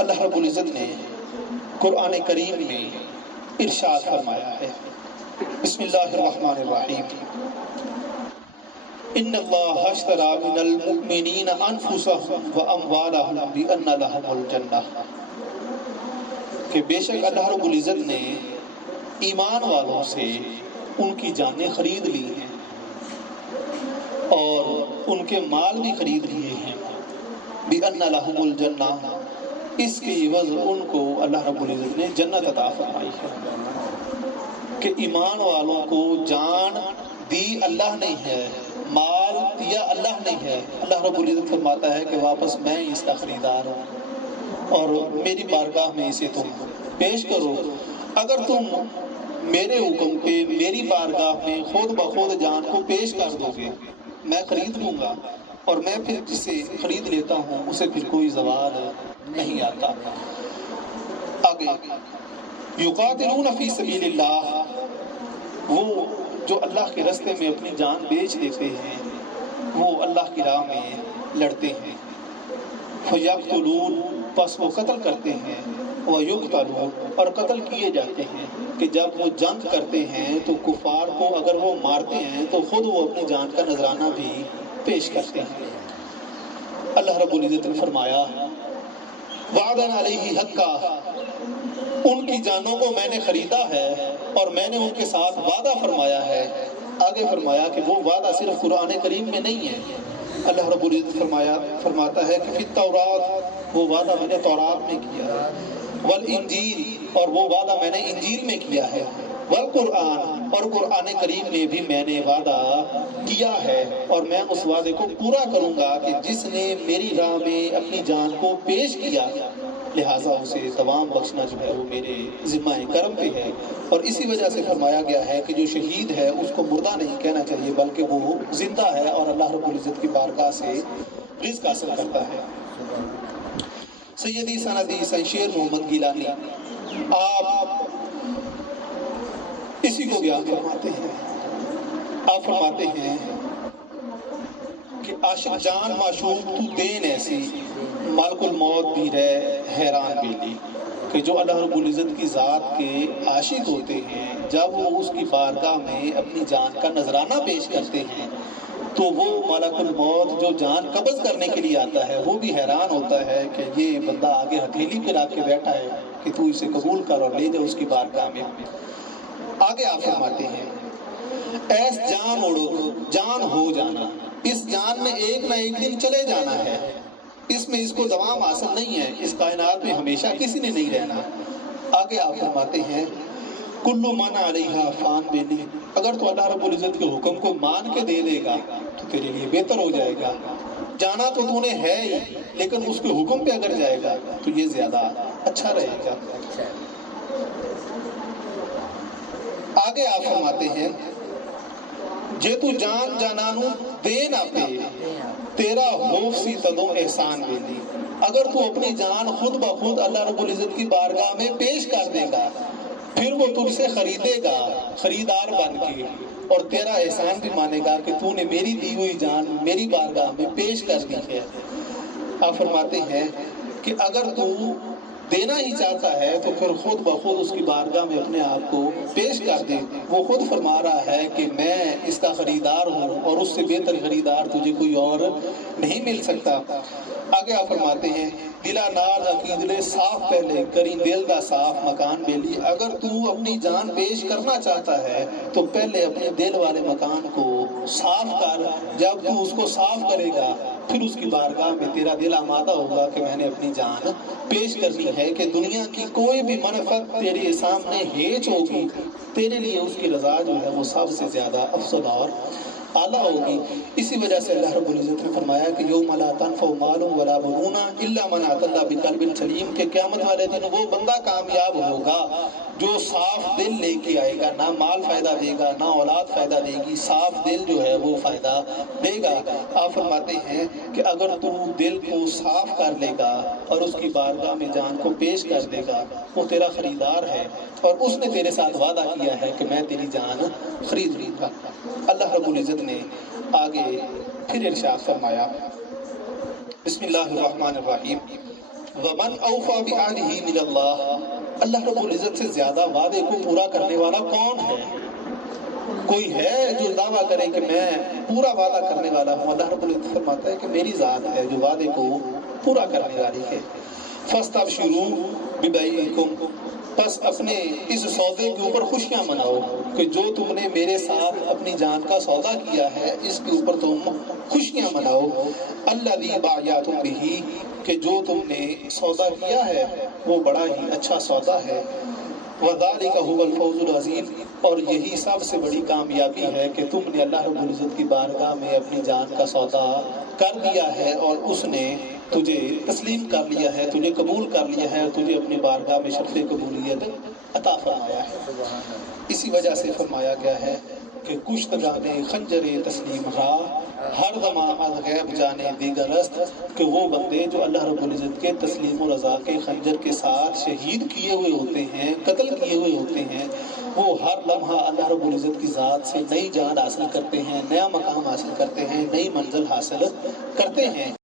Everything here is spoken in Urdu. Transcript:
اللہ رب العزت نے قرآن کریم میں ارشاد فرمایا ہے، بسم اللہ الرحمن الرحیم، ان اللہ اشتری من المؤمنین انفسهم واموالهم بان لهم الجنہ، کہ بے شک اللہ رب العزت نے ایمان والوں سے ان کی جانیں خرید لی ہیں اور ان کے مال بھی خرید لیے ہیں، بِأَنَّ لَهُمُ الْجَنَّةَ، اس کے عوض ان کو اللہ رب العزت نے جنت عطا فرمائی ہے۔ کہ ایمان والوں کو جان دی اللہ نے ہے، مال دیا اللہ نے ہے، اللہ رب العزت فرماتا ہے کہ واپس میں اس کا خریدار ہوں اور میری بارگاہ میں اسے تم پیش کرو۔ اگر تم میرے حکم پہ میری بارگاہ میں خود بخود جان کو پیش کر دو گے، میں خرید لوں گا، اور میں پھر جسے خرید لیتا ہوں اسے پھر کوئی زوال نہیں آتا۔ آگے، یقاتلون فی سبیل اللہ، وہ جو اللہ کے راستے میں اپنی جان بیچ دیتے ہیں وہ اللہ کی راہ میں لڑتے ہیں، فیقتلون، پس وہ قتل کرتے ہیں، ویقتلون، اور قتل کیے جاتے ہیں، کہ جب وہ جنگ کرتے ہیں تو کفار کو اگر وہ مارتے ہیں تو خود وہ اپنی جان کا نذرانہ بھی پیش کرتے ہیں۔ اللہ رب العزت نے فرمایا، وعدن علیہ حقا، ان کی جانوں کو میں نے خریدا ہے اور میں نے ان کے ساتھ وعدہ فرمایا ہے۔ آگے فرمایا کہ وہ وعدہ صرف قرآن کریم میں نہیں ہے، اللہ رب العزت فرماتا ہے کہ فی التورات، وہ وعدہ میں نے تورات میں کیا ہے، والانجیل، اور وہ وعدہ میں نے انجیل میں کیا ہے، والقرآن، اور قرآن کریم میں بھی میں نے وعدہ کیا ہے، اور میں اس وعدے کو پورا کروں گا کہ جس نے میری راہ میں اپنی جان کو پیش کیا، لہٰذا اسے دوام بخشنا جو ہے وہ میرے ذمہ کرم پہ ہے۔ اور اسی وجہ سے فرمایا گیا ہے کہ جو شہید ہے اس کو مردہ نہیں کہنا چاہیے بلکہ وہ زندہ ہے اور اللہ رب العزت کی بارگاہ سے رزق حاصل کرتا ہے۔ سیدی سندی شیر محمد گیلانی، آپ اسی کو بیان فرماتے ہیں، آپ فرماتے ہیں کہ عاشق جان معشوق تو دین ایسی، ملک الموت بھی رہ حیران بیلی، کہ جو اللہ رب العزت کی ذات کے عاشق ہوتے ہیں جب وہ اس کی بارگاہ میں اپنی جان کا نذرانہ پیش کرتے ہیں تو وہ ملک الموت جو جان قبض کرنے کے لیے آتا ہے وہ بھی حیران ہوتا ہے کہ یہ بندہ آگے ہتھیلی پہ رکھ کے بیٹھا ہے کہ تو اسے قبول کر اور لے جا اس کی بارگاہ میں۔ آگے آپ فرماتے ہیں، ایس جان اڑو جان ہو جانا، اس جان نے ایک نہ ایک دن چلے جانا ہے، اس میں اس کو دوام حاصل نہیں ہے، اس کائنات میں ہمیشہ کسی نے نہیں رہنا۔ آگے آپ فرماتے ہیں، کلو من علیہا فان بیلی، اگر تو اللہ رب العزت کے حکم کو مان کے دے دے گا تو تیرے لیے بہتر ہو جائے گا، جانا تو تو نے ہے ہی لیکن اس کے حکم پہ اگر جائے گا تو یہ زیادہ اچھا رہے گا۔ آگے آپ فرماتے ہیں، جے تو جان جانانو دے نہ پے، تیرا خوف سی تدو احسان بیلی، اگر تو اپنی جان خود بخود اللہ رب العزت کی بارگاہ میں پیش کر دے گا پھر وہ تجھ سے خریدے گا خریدار بن کے، اور تیرا احسان بھی مانے گا کہ تو نے میری دی ہوئی جان میری بارگاہ میں پیش کر دی ہے۔ آپ فرماتے ہیں کہ اگر تو دینا ہی چاہتا ہے تو پھر خود بخود اس کی بارگاہ میں اپنے آپ کو پیش کر دے، وہ خود فرما رہا ہے کہ میں اس کا خریدار ہوں اور اس سے بہتر خریدار تجھے کوئی اور نہیں مل سکتا۔ آگے آپ فرماتے ہیں، دلا نال عقیدلے صاف پہلے کری دل دا صاف مکان بیلی، اگر تو اپنی جان پیش کرنا چاہتا ہے تو پہلے اپنے دل والے مکان کو صاف کر، جب تو اس کو صاف کرے گا پھر اس کی بارگاہ میں تیرا دل آمادہ ہوگا کہ میں نے اپنی جان پیش کرنی ہے، کہ دنیا کی کوئی بھی منفعت تیرے سامنے ہیچ ہوگی، تیرے لیے اس کی رضا جو ہے وہ سب سے زیادہ افضل اور اعلیٰ ہوگی۔ اسی وجہ سے اللہ رب العزت نے فرمایا کہ یوم لا تنفع مال ولا بنون الا من اتى الله بقلب سلیم، کہ قیامت والے دن وہ بندہ کامیاب ہوگا جو صاف دل لے کے آئے گا، نہ مال فائدہ دے گا نہ اولاد فائدہ دے گی، صاف دل جو ہے وہ فائدہ دے گا۔ آپ فرماتے ہیں کہ اگر تو دل کو صاف کر لے گا اور اس کی بارگاہ میں جان کو پیش کر دے گا، وہ تیرا خریدار ہے اور اس نے تیرے ساتھ وعدہ کیا ہے کہ میں تیری جان خرید لوں گا۔ اللہ رب العزت نے آگے پھر ارشاد فرمایا، بسم اللہ الرحمن الرحیم، وَمَنْ أَوْفَى بِعَهْدِهِ مِنَ اللَّهِ، اللہ رب العزت سے زیادہ وعدے کو پورا کرنے والا کون ہے؟ کوئی ہے جو دعویٰ کرے کہ میں پورا وعدہ کرنے والا ہوں؟ اللہ رب العزت فرماتا ہے کہ میری ذات ہے جو وعدے کو پورا کرنے والی ہے۔ فَاسْتَبْشِرُوا بِبَيْعِكُمْ، بس اپنے اس سودے کے اوپر خوشیاں مناؤ کہ جو تم نے میرے ساتھ اپنی جان کا سودا کیا ہے اس کے اوپر تم خوشیاں مناؤ۔ الَّذِي بَايَعْتُم بِهِ، کہ جو تم نے سودا کیا ہے وہ بڑا ہی اچھا سودا ہے۔ وَذَلِكَ هُوَ الْفَوْزُ الْعَظِيمُ، اور یہی سب سے بڑی کامیابی ہے کہ تم نے اللہ رب العزت کی بارگاہ میں اپنی جان کا سودا کر دیا ہے اور اس نے تجھے تسلیم کر لیا ہے، تجھے قبول کر لیا ہے اور تجھے اپنی بارگاہ میں شرف قبولیت عطا فرمایا ہے۔ اسی وجہ سے فرمایا گیا ہے کہ کشت جانے خنجر تسلیم راہ، ہر زمان از غیب جانے دیگر است، کہ وہ بندے جو اللہ رب العزت کے تسلیم و رضا کے خنجر کے ساتھ شہید کیے ہوئے ہوتے ہیں، قتل کیے ہوئے ہوتے ہیں، وہ ہر لمحہ اللہ رب العزت کی ذات سے نئی جان حاصل کرتے ہیں، نیا مقام حاصل کرتے ہیں، نئی منزل حاصل کرتے ہیں۔